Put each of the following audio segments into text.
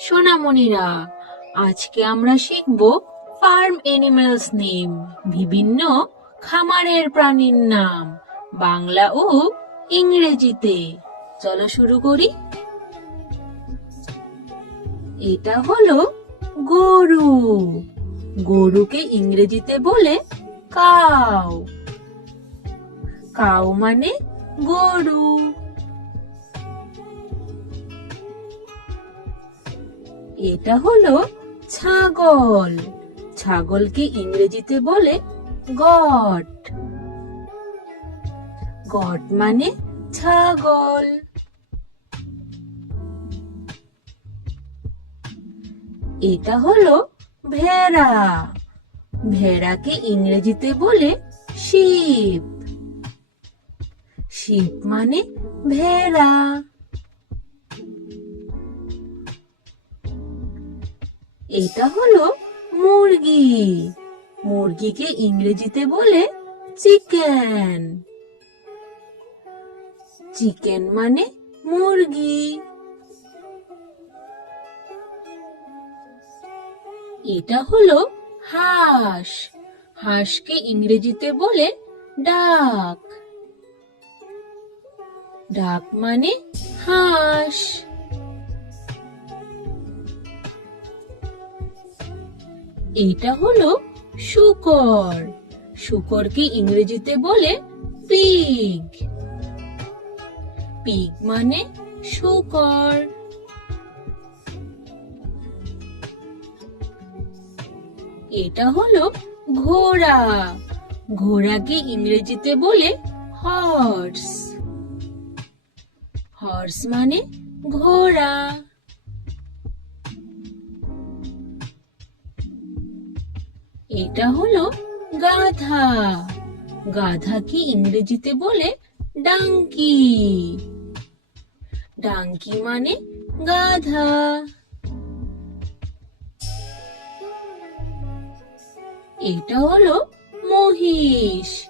সোনামণিরা, আজকে আমরা শিখব ফার্ম এনিম্যালস নেম, বিভিন্ন খামারের প্রাণীর নাম, বাংলা ও ইংরেজিতে। চলো শুরু করি। এটা হলো গরু। গরুকে ইংরেজিতে বলে কাউ। কাউ মানে গরু। এটা হলো ছাগল। ছাগলকে ইংরেজিতে বলে গট। গট মানে ছাগল। এটা হলো ভেড়া। ভেড়াকে ইংরেজিতে বলে শিপ। শিপ মানে ভেড়া। এটা হলো মুরগি। মুরগিকে ইংরেজিতে বলে চিকেন। চিকেন মানে মুরগি। এটা হলো হাঁস। হাঁসকে ইংরেজিতে বলে ডাক। ডাক মানে হাঁস। এটা হলো শূকর। শূকরকে ইংরেজিতে বলে পিগ। পিগ মানে শূকর। এটা হলো ঘোড়া। ঘোড়াকে ইংরেজিতে বলে হর্স। হর্স মানে ঘোড়া। এটা হলো গাধা। গাধাকে ইংরেজিতে বলে ডাঙ্কি। ডাঙ্কি মানে গাধা। এটা হলো মহিষ।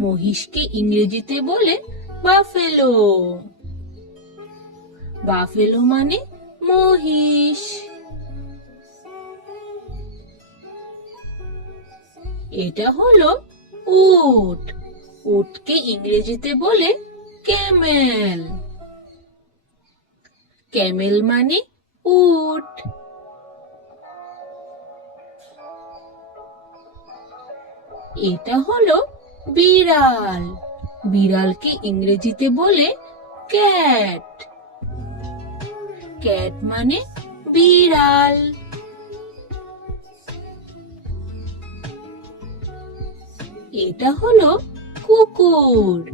মহিষকে ইংরেজিতে বলে বাফেলো। বাফেলো মানে মহিষ। এটা হলো উট। উটকে ইংরেজিতে বলে ক্যামেল। ক্যামেল মানে উট। এটা হলো বিড়াল। বিড়ালকে ইংরেজিতে বলে ক্যাট। ক্যাট মানে বিড়াল। এটা হলো কুকুর।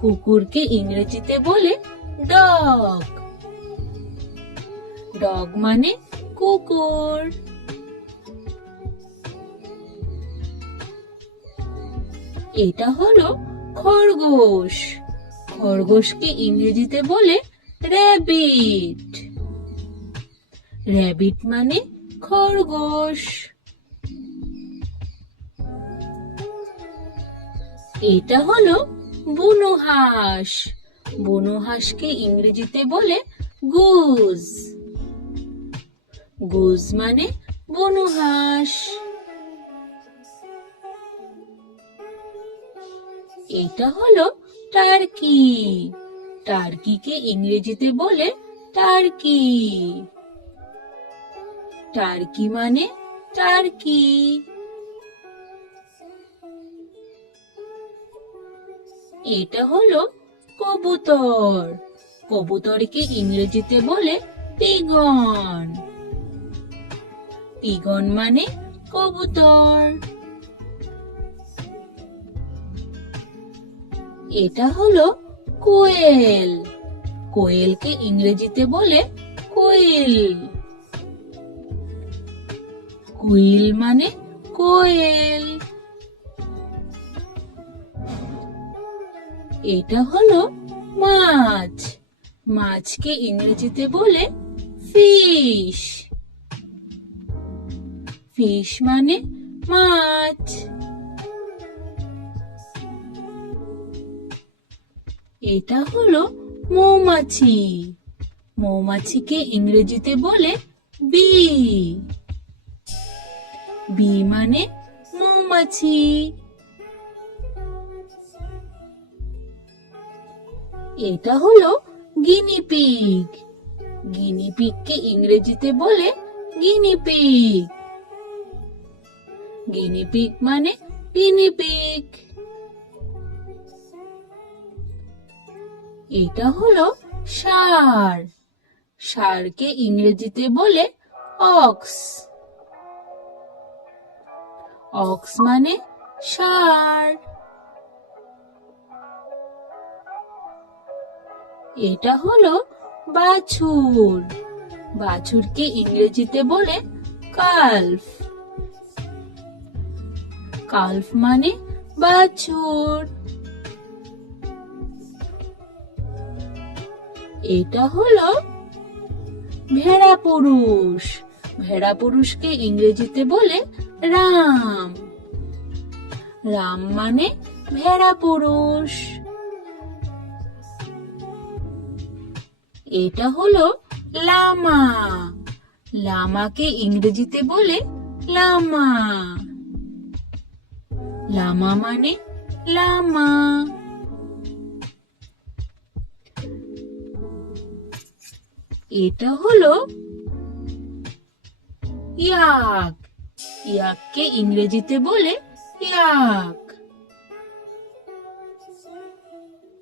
কুকুরকে ইংরেজিতে বলে ডগ। ডগ মানে কুকুর। এটা হলো খরগোশ। খরগোশকে ইংরেজিতে বলে র্যাবিট। র্যাবিট মানে খরগোশ। এটা হলো বুনো হাঁস। বুনো হাঁসকে ইংরেজিতে বলে গুজ। গুজ মানে বুনো হাঁস। এটা হলো টার্কি। টার্কিকে ইংরেজিতে বলে টার্কি। টার্কি মানে টার্কি। এটা হলো কবুতর। কবুতরকে ইংরেজিতে বলে পিগন। পিগন মানে কবুতর। এটা হলো কোয়েল। কোয়েলকে ইংরেজিতে বলে কোয়েল। কোয়েল মানে কোয়েল। এটা হলো মাছ। মাছকে ইংরেজিতে বলে ফিশ। ফিশ মানে মাছ। এটা হলো মৌমাছি। মৌমাছিকে ইংরেজিতে বলে বি। বি মানে মৌমাছি। এটা হলো গিনিপিগ। গিনিপিগকে ইংরেজিতে বলে গিনিপিগ। গিনিপিগ মানে গিনিপিগ। এটা হলো ষাঁড়। ষাঁড়কে ইংরেজিতে বলে অক্স। অক্স মানে ষাঁড়। এটা হলো বাছুর। বাছুরকে ইংরেজিতে বলে কালফ। কালফ মানে বাছুর। এটা হলো ভেড়া পুরুষ। ভেড়া পুরুষকে ইংরেজিতে বলে রাম। রাম মানে ভেড়া পুরুষ। এটা হলো লামা। লামাকে ইংরেজিতে বলে লামা। লামা মানে লামা। এটা হলো ইয়াক। ইয়াককে ইংরেজিতে বলে ইয়াক।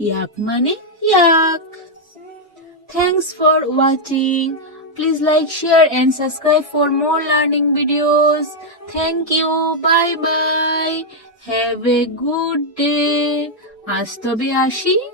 ইয়াক মানে ইয়াক। Thanks for watching. Please like, share and subscribe for more learning videos. Thank you. Bye bye. Have a good day. আজ তবে আসি।